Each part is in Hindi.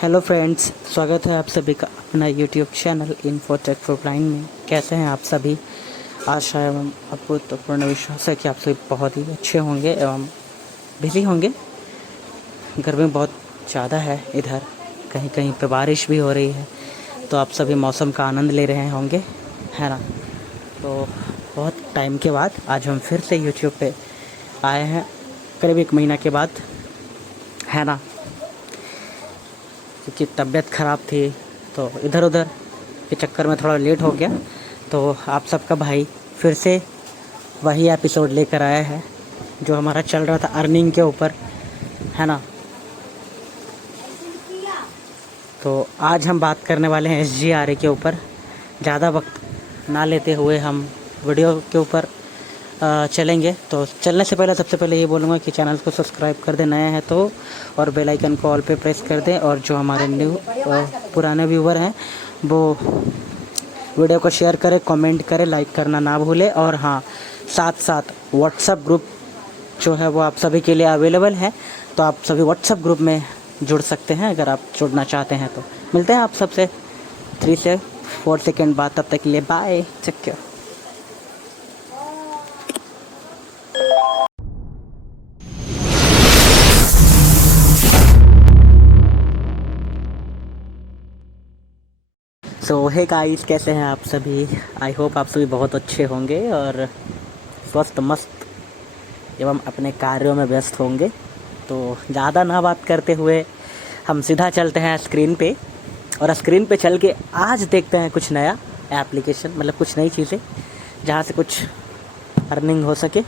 हेलो फ्रेंड्स, स्वागत है आप सभी का अपना YouTube channel infotech for blind में। कैसे हैं आप सभी? आशा एवं अभूतपूर्ण विश्वास है कि आप सभी बहुत ही अच्छे होंगे एवं बिजी होंगे। गर्मी बहुत ज़्यादा है इधर, कहीं कहीं पे बारिश भी हो रही है, तो आप सभी मौसम का आनंद ले रहे होंगे, है ना। तो बहुत टाइम के बाद आज हम फिर से यूट्यूब पे आए हैं, करीब 1 महीना के बाद, है ना। क्योंकि तबीयत ख़राब थी तो इधर उधर के चक्कर में थोड़ा लेट हो गया। तो आप सबका भाई फिर से वही एपिसोड लेकर आया है जो हमारा चल रहा था अर्निंग के ऊपर, है ना। तो आज हम बात करने वाले हैं SGRE के ऊपर। ज़्यादा वक्त ना लेते हुए हम वीडियो के ऊपर चलेंगे। तो चलने से पहले सबसे पहले ये बोलूँगा कि चैनल को सब्सक्राइब कर दें नए हैं तो, और बेल आइकन को ऑल पे प्रेस कर दें। और जो हमारे पुराने व्यूवर हैं वो वीडियो को शेयर करें, कमेंट करें, लाइक करना ना भूलें। और हाँ, साथ साथ व्हाट्सएप ग्रुप जो है वो आप सभी के लिए अवेलेबल है, तो आप सभी व्हाट्सएप ग्रुप में जुड़ सकते हैं अगर आप जुड़ना चाहते हैं। तो मिलते हैं आप सबसे 3 से 4 सेकेंड बाद, तब तक के लिए बाय, टेक केयर। सो हे गाइस, कैसे हैं आप सभी? आई होप आप सभी बहुत अच्छे होंगे और स्वस्थ मस्त एवं अपने कार्यों में व्यस्त होंगे। तो ज़्यादा ना बात करते हुए हम सीधा चलते हैं स्क्रीन पे, और स्क्रीन पे चल के आज देखते हैं कुछ नया एप्लीकेशन, मतलब कुछ नई चीज़ें जहाँ से कुछ अर्निंग हो सके,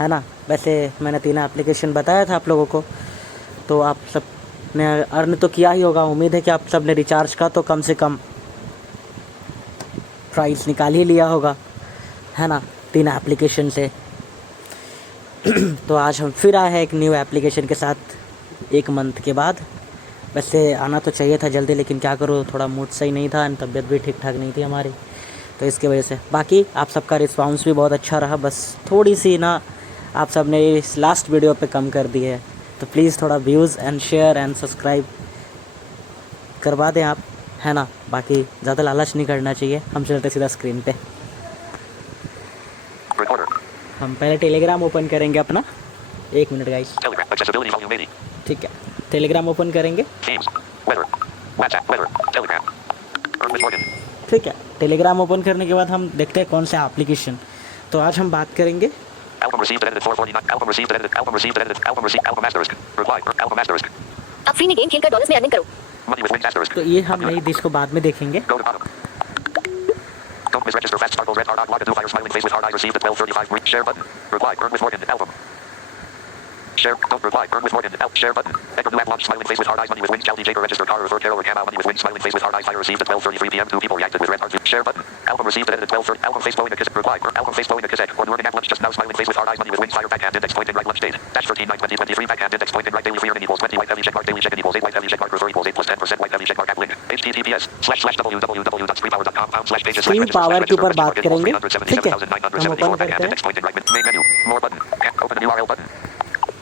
है ना। वैसे मैंने 3 एप्लीकेशन बताया था आप लोगों को, तो आप सब ने अर्न तो किया ही होगा। उम्मीद है कि आप सब ने रिचार्ज का तो कम से कम प्राइस निकाल ही लिया होगा, है ना, 3 एप्लीकेशन से। तो आज हम फिर आए हैं एक न्यू एप्लीकेशन के साथ 1 मंथ के बाद। वैसे आना तो चाहिए था जल्दी, लेकिन क्या करूँ, थोड़ा मूड सही नहीं था, तबीयत भी ठीक ठाक नहीं थी हमारी, तो इसके वजह से। बाकी आप सबका रिस्पांस भी बहुत अच्छा रहा, बस थोड़ी सी ना आप सब ने इस लास्ट वीडियो पे कम कर दी है, तो प्लीज़ थोड़ा views and share and subscribe करवा दें आप, है ना। बाकी ज़्यादा लालच नहीं करना चाहिए। हम चलते सीधा स्क्रीन पे। हम पहले टेलीग्राम ओपन करेंगे अपना। 1 मिनट गाइस, ठीक है। टेलीग्राम ओपन करेंगे, ठीक है। टेलीग्राम ओपन करने के बाद हम देखते हैं कौन सा एप्लीकेशन। तो आज हम बात करेंगे आप फ्री में गेम खेलकर डॉलर्स में अर्निंग करो। तो ये हम नई डिश को बाद में देखेंगे। Don't misregister fast sparkle red hard log a fire smiling face with hard eye received at 12:35 share button reply earn with Morgan album share don't reply earn with Morgan share button enter new app launch smiling face with hard eyes money with wings Cal DJ register car refer Carol or Camo money with wings smiling face with hard eyes fire received at 12:33 p.m. 2 people reacted with red heart share button album received at 12:30 album face blowing a kiss reply album face blowing a kiss or Morgan app launch just now smiling face with hard eyes money with wings fire backhand index point and right lunch date dash 13/9/2023 backhand index point and right daily free earning equals 20 white heavy check mark daily check equals 8 white heavy check mark refer equals 8 plus 10% white heavy check mark app link https://www.screenpower.com/pages/register screen power के ऊपर बात करेंगे, ठीक है। हम ओपन करते हैं,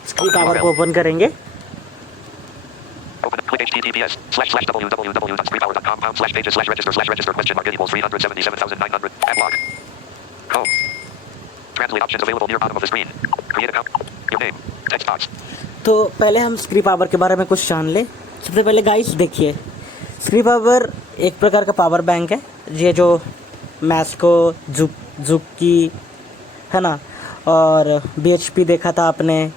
स्क्रीन पावर को ओपन करेंगे। तो पहले हम स्क्रीन पावर के बारे में कुछ जान ले। सबसे पहले गाइस देखिए, स्क्रीन पावर एक प्रकार का पावर बैंक है, ये जो मैस्को जुकी है ना, और BHP देखा था आपने,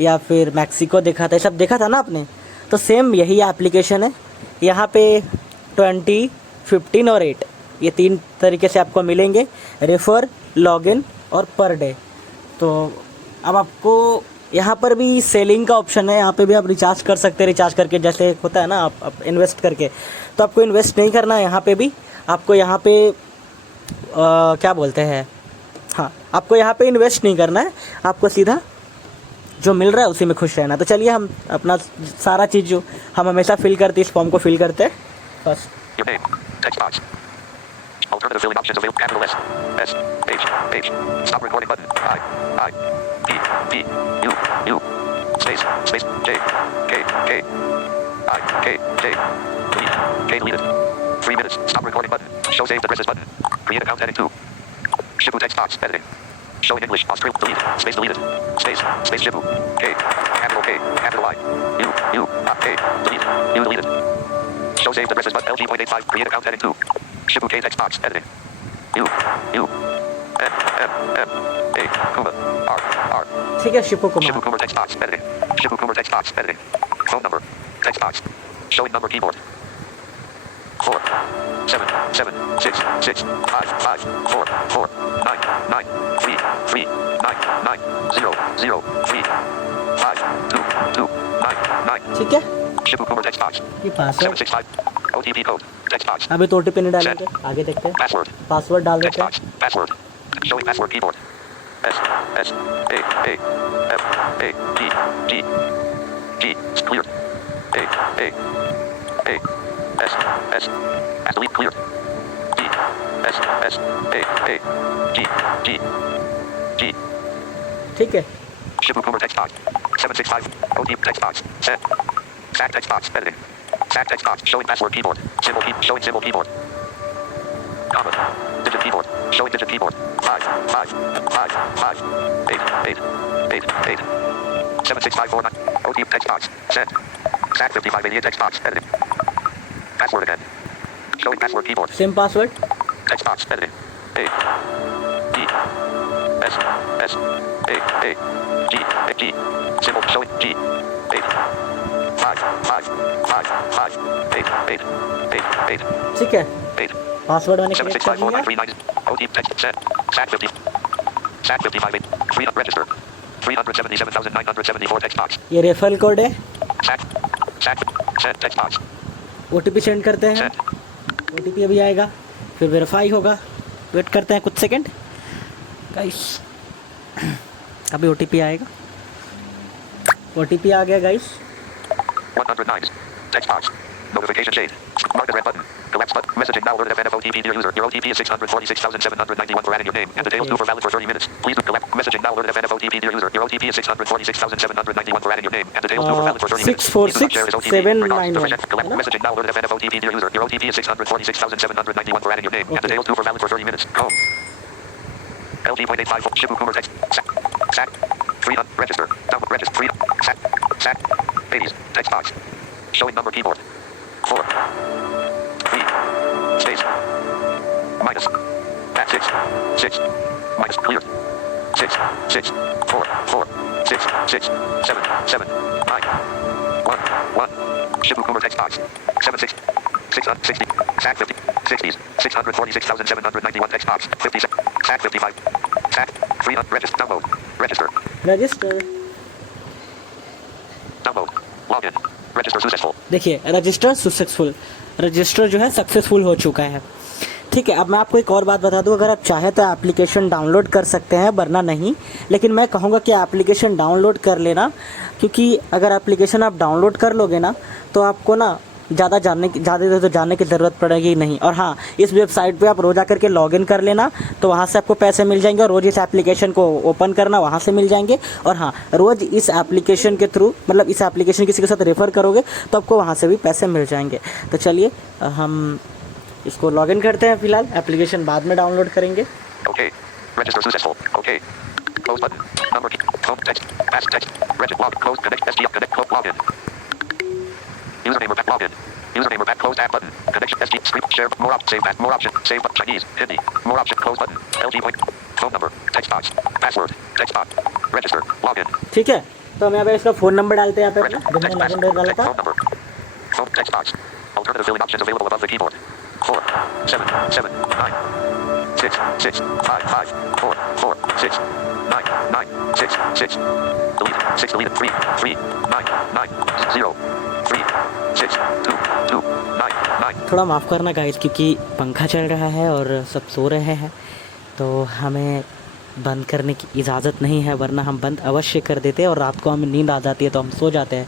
या फिर मैक्सिको देखा था, ये सब देखा था ना आपने। तो सेम यही एप्लीकेशन है। यहाँ पे 20, 15 और 8 ये 3 तरीके से आपको मिलेंगे, रेफर, लॉगिन और पर डे। तो अब आपको यहाँ पर भी सेलिंग का ऑप्शन है, यहाँ पे भी आप रिचार्ज कर सकते हैं। रिचार्ज करके जैसे होता है ना, आप इन्वेस्ट करके, तो आपको इन्वेस्ट नहीं करना है यहाँ पे भी। आपको यहाँ पे क्या बोलते हैं, हाँ, आपको यहाँ पे इन्वेस्ट नहीं करना है, आपको सीधा जो मिल रहा है उसी में खुश रहना। तो चलिए हम अपना सारा चीज़ जो हम हमेशा फिल करते हैं, इस फॉर्म को फिल करते हैं बस। Alternative filling options available. Capital S H stop recording button I P P U space J K I, K, J, delete, K deleted. 3 minutes, stop recording button. Show saved addresses button. Create account heading 2. Shipu text box, editing. Showing English, Australia, delete, space deleted. Space shipu. K, capital I. U, K, delete, U deleted. Show saved addresses button, LG.85, create account heading 2. Shipu K text box, editing. U, M, A, Kumar, R. ठीक है Shipu Shipu Kumar. Kumar text box, editing. Shipu Kumar text box, editing. Phone number, text box. Showing number keyboard. 4, 7, 6, 6, 5, 4, 4, 9, 9, 3, 3, 9, 9, 0, 0, 3, 5, 2, 2, 9, 9. ठीक है, Shipu Kumar text box. ये password 765. OTP code. Text box. अभी तो OTP नहीं डालेंगे, आगे देखते हैं। Password. पासवर्ड डाल Text देते हैं। box. Password. Showing password keyboard. S A F A G cleared. A S delete cleared. D S A G. ठीक है, Shipu Kumar text box. 765. OTP text box. Set. Sat text box. Editing. Sat text box. Showing password keyboard. Showing symbol keyboard. Comma. Digit keyboard. Showing digit keyboard. 5, 8. 76549. OTP text box. Send. Sat 5588 text box. Editing. Password again. Showing password keyboard. Same password. Text box. Editing. A D S A G. Symbol showing G. 8. 5, 8. ठीक है, 8. पासवर्ड मैंने क्रिएट कर लिया। 7654939. OTP text send. Sat 55 3 register. 377,974 text box. ये रेफरल कोड है, Send text box. OTP send करते हैं। Send. OTP अभी आएगा, फिर वेरीफाई होगा। वेट करते हैं कुछ सेकंड गाइस, अभी OTP आएगा। OTP आ गया guys. 109. Text box. Notification shade. Mark the red button. Collapse button. Messaging now alerted FNF OTP dear user. Your OTP is 646,791 for adding your name. And details due for valid for 30 minutes. Please do collect. Messaging now alerted FNF OTP dear user. Your OTP is 646,791 for adding your name. And details due for valid for 30 minutes. 646,791. Collect. Messaging now alerted FNF OTP dear user. Your OTP is 646,791 for adding your name. And details due for valid for 30 minutes. Go. LG.85 Shipu Kumar text. Sat. 300. Register. Download. Register. 3. Sat. 80s. Text box. Showing number keyboard. 4. 3. Space. Minus. At 6. 6. Minus cleared. 6. 4. 6. 7. 9. 1. Shipu Kumar text box. 660. Sat 50. 60s. 646,791 text box. 57. Sat 55. Sat 300. Register. Download. Register. Register, Download. Login. Register successful. देखिए रजिस्टर सक्सेसफुल, रजिस्टर जो है सक्सेसफुल हो चुका है। ठीक है, अब मैं आपको एक और बात बता दूं, अगर आप चाहें तो एप्लीकेशन डाउनलोड कर सकते हैं, वरना नहीं। लेकिन मैं कहूँगा कि एप्लीकेशन डाउनलोड कर लेना, क्योंकि अगर एप्लीकेशन आप डाउनलोड कर लोगे ना तो आपको ना ज़्यादा जानने की ज़रूरत पड़ेगी नहीं। और हाँ, इस वेबसाइट पे आप रोज़ आकर के लॉगिन कर लेना, तो वहाँ से आपको पैसे मिल जाएंगे। और रोज़ इस एप्लीकेशन को ओपन करना, वहाँ से मिल जाएंगे। और हाँ, रोज़ इस एप्लीकेशन के थ्रू, मतलब इस एप्लीकेशन किसी के साथ रेफ़र करोगे तो आपको वहाँ से भी पैसे मिल जाएंगे। तो चलिए हम इसको लॉगिन करते हैं। फिलहाल एप्लीकेशन बाद में डाउनलोड करेंगे। Okay. Register successful. Okay. Close button. Number key. Home text. Pass text. Register log. Close. Connect. SGRE. Connect. Close. Login. Username or back. Login. Username or back. Close tab button. Connection. SG. Script. Share. More option. Save back. More option. Save button. Chinese. Hindi. More option. Close button. LG point. Phone number. Text box. Password. Text box. Register. Login. ठीक है, तो हम यहाँ पे इसका फ़ोन नंबर डालते हैं। यहाँ पे Register. अपना जब Text मैंने box. लॉगिन डाला था। Phone number. Phone text box. Alternative filling options available above the keyboard. 4. 7. 9. 6. 5. 4. 6. 9. 6. Delete. 6 deleted. 3. 9. 0. 3. 6. 2. 9. थोड़ा माफ़ करना गाइस, क्योंकि पंखा चल रहा है और सब सो रहे हैं, तो हमें बंद करने की इजाज़त नहीं है, वरना हम बंद अवश्य कर देते हैं। और रात को हमें नींद आ जाती है तो हम सो जाते हैं।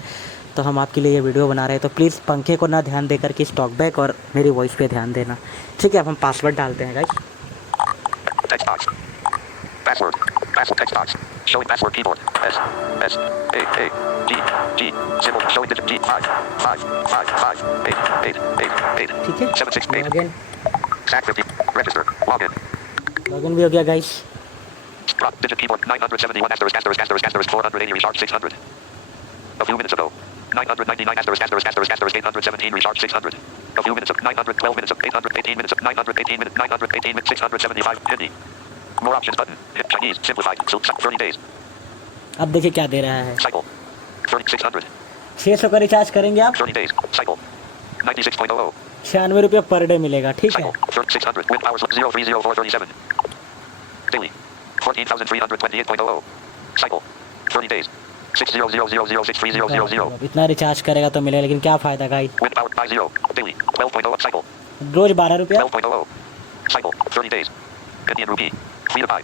तो हम आपके लिए ये वीडियो बना रहे हैं, तो प्लीज़ पंखे को ना ध्यान देकर के टॉकबैक और मेरी वॉइस पे ध्यान देना। ठीक है, अब हम पासवर्ड डालते हैं guys. Text box. Password. Password text box. Showing password keyboard. S A G G. Symbol showing digit G 5 5 5 5 8 8 8 8. ठीक है, 7 6 8. Login Stack 50. Register. Login. Login भी हो गया guys. Digit keyboard 971 asterisk asterisk asterisk asterisk 480 recharge 600. A few minutes ago. 999 asterisk asterisk asterisk asterisk 817 recharge 600. A few minutes of 912 minutes of 818 minutes of 918 minutes 918 minutes 675 Hindi. More options button. Hit Chinese simplified. So 30 days. अब देखिए क्या दे रहा है। Cycle. 3600. 600 का रिचार्ज करेंगे आप, 30 days. Cycle. 96.00. 96 रुपये पर डे मिलेगा, ठीक है। Cycle. 3600. Wind power slip 030437. Daily. 14,328.00. Cycle. 30 days. 60000630000. अब इतना रिचार्ज करेगा तो मिलेगा, लेकिन क्या फ़ायदा guys. Wind power 50. Daily. 12.0. Cycle. रोज 12 रुपया 12.00. Cycle. 30 days. Indian rupee. Free to buy.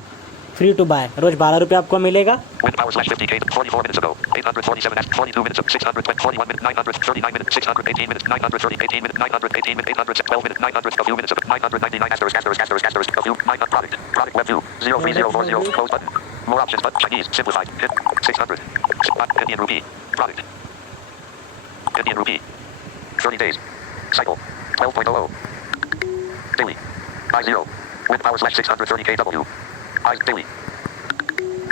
Free to buy, रोज 12 रुपया आपको मिलेगा। Wind power slash 50K 44 minutes ago. 847 at 42 minutes of 641 minutes 939 minutes 618 minutes 930 18 minutes 918 minutes 812 minutes 900 a few minutes of 999 asterisk asterisk asterisk asterisk a few 9 product web view 03040 close button. More options but Chinese simplified hit 600 Indian rupee product Indian rupee 30 days cycle 12.00 daily buy 0 wind power slash 630 kW buy daily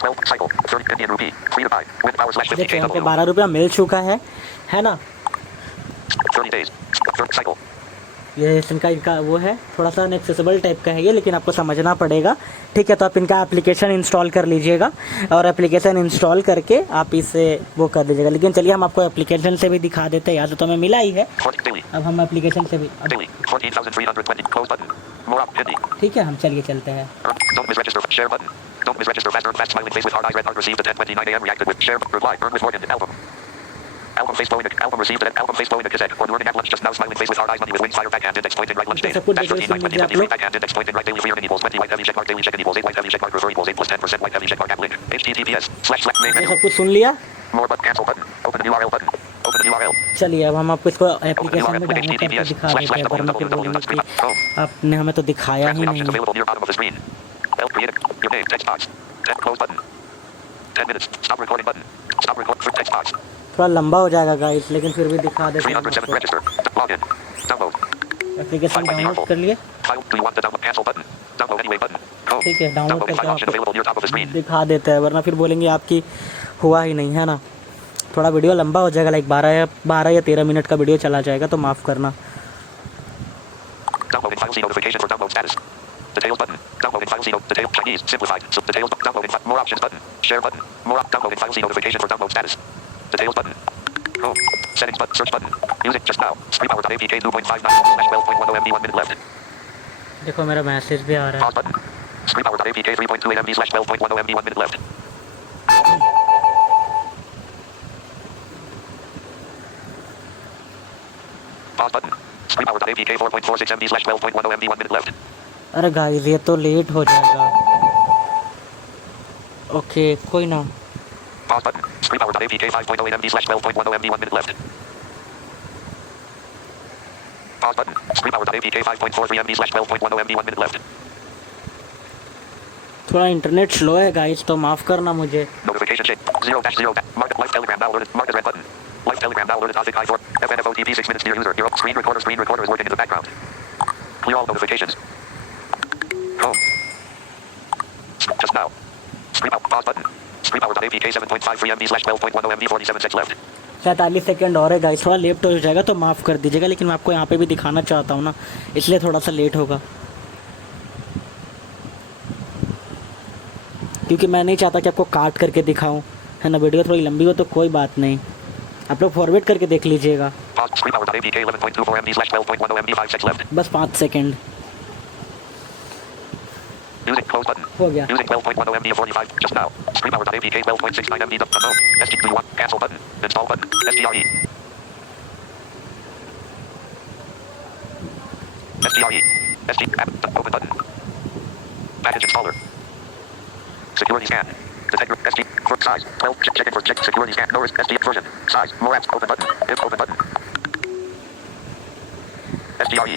12 cycle 30 Indian rupee free to buy wind power slash 50 देखिए यहाँ पे kW 12 रुपया मिल चुका है ना। 30 days cycle ये इनका वो है, थोड़ा सा अनएक्सेसिबल टाइप का है ये, लेकिन आपको समझना पड़ेगा, ठीक है। तो आप इनका एप्लीकेशन इंस्टॉल कर लीजिएगा और एप्लीकेशन इंस्टॉल करके आप इसे वो कर लीजिएगा। लेकिन चलिए हम आपको एप्लीकेशन से भी दिखा देते हैं, यहाँ तो हमें मिला ही है, अब हम एप्लीकेशन से भी daily 14,320 close button more up Hindi ठीक है, हम चलिए चलते हैं। don't misregister share button don't misregister fast smiling face with hard eyes red heart received at 10:29 a.m. reacted with share reply earn with Morgan album face blowing album received an album face blowing a cassette or learning at lunch just now smiling face with hard eyes money with wings fire backhand index point in right lunch day सब कुछ dash 13 9 20 देखिए 20 backhand index point in right daily free earning equals 20 white heavy check mark daily check in equals 8 white heavy check mark refer equals 8 plus 10% white heavy check mark app link https//name ये सब कुछ सुन लिया। more but cancel button open the URL button open the URL चलिए अब हम आपको इसको एप्लीकेशन में डाउनलोड करके दिखा देते हैं, वरना फिर बोलेंगे कि आपने हमें तो दिखाया ही options नहीं। available near bottom of the screen help create your name text box close button 10 minutes stop recording button stop record for text box थोड़ा लंबा हो जाएगा गाइस, लेकिन फिर भी दिखा देते हैं 307 register login download application download कर लिए, file do you want the download cancel button download anyway button ठीक है। डाउनलोड download file option करके available near top of the screen दिखा देते हैं, वरना फिर बोलेंगे आपकी हुआ ही नहीं, है ना। थोड़ा वीडियो लंबा हो जाएगा, लाइक 12 या 13 मिनट का वीडियो चला जाएगा, तो माफ़ करना। downloading file see notification for download status details button downloading file see detail Chinese simplified so details downloading more options button share button more downloading file see notification for download status details button home settings button search button music just now streamhour.apk 2.59/12.10 MB 1 minute left देखो मेरा मैसेज भी आ रहा pause button streamhour.apk 3.28 MB/12.10 MB 1 minute left pause button streamhour.apk 4.46 MB/12.10 MB 1 minute left है। अरे गाइस ये तो लेट हो जाएगा, ओके कोई ना। pause button streamhour.apk 5.08 MB/12.10 MB 1 minute left pause button streamhour.apk 5.43 MB/12.10 MB 1 minute left थोड़ा इंटरनेट स्लो है गाइस, तो माफ़ करना मुझे। notification check 0-0 mark live telegram now alerted mark as red button live telegram now alerted topic I4 FNFOTP 6 minutes near user your screen recorder is working in the background clear all notifications home just now stream out pause button stream hour.apk 7.53 MB/12.10 MB 47 seconds left 47 second और है गाइस, थोड़ा लेट हो जाएगा तो माफ़ कर दीजिएगा, लेकिन मैं आपको यहाँ पे भी दिखाना चाहता हूँ ना, इसलिए थोड़ा सा लेट होगा, क्योंकि मैं नहीं चाहता कि आपको काट करके दिखाऊं, है ना। वीडियो थोड़ी लंबी हो तो कोई बात नहीं, आप लोग फॉरवर्ड करके देख लीजिएगा। बस 5 सेकेंड Music close button. हो गया। Music 12.10 MB 45 just now. Streamhour.apk 12.69 MB unknown. SGRE cancel button. Install button. SGRE. SGRE. SG app open button. Package installer. Security scan. Detector SG for size 12 check it for check security scan. Norris SG version size more apps open button. If open button. SGRE.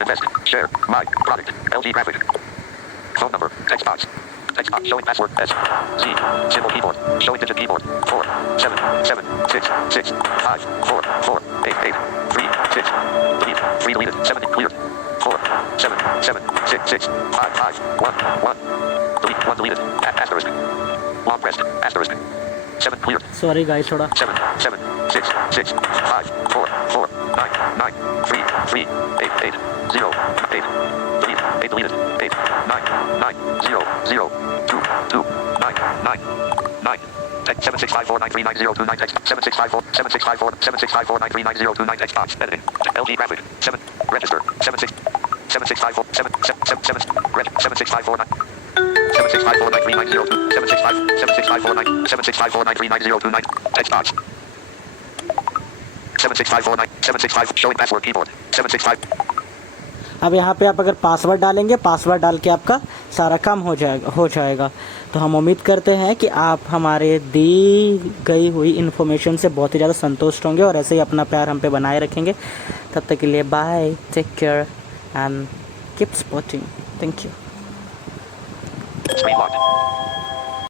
Invest. Share. My product. LG graphic. Phone number. Text box. Text box showing password S Z symbol keyboard showing digit keyboard 4 7 7 6 6 5 4 4 8 8 3 6 delete 3 deleted 7 cleared 4 7 7 6 6 5 5 1 1 delete 1 deleted asterisk long pressed asterisk 7 cleared sorry guys थोड़ा 7 7 6 6 5 4 4 9 9 3 3 8 8 0 8 delete 8 deleted 8 9 9 0 0 2 2 9 9 9 text 7654939029 text 7654 7654 7654939029 text box editing LG graphic 7 register 76 7654 7 7 7 7654 76549390 7654 7654939029 text box 7654 765 showing password keyboard 765 अब यहाँ पे आप अगर पासवर्ड डालेंगे, पासवर्ड डाल के आपका सारा काम हो जाएगा। तो हम उम्मीद करते हैं कि आप हमारे दी गई हुई इन्फॉर्मेशन से बहुत ही ज़्यादा संतुष्ट होंगे और ऐसे ही अपना प्यार हम पे बनाए रखेंगे। तब तक के लिए bye, take care and keep supporting. Thank you. Screen locked.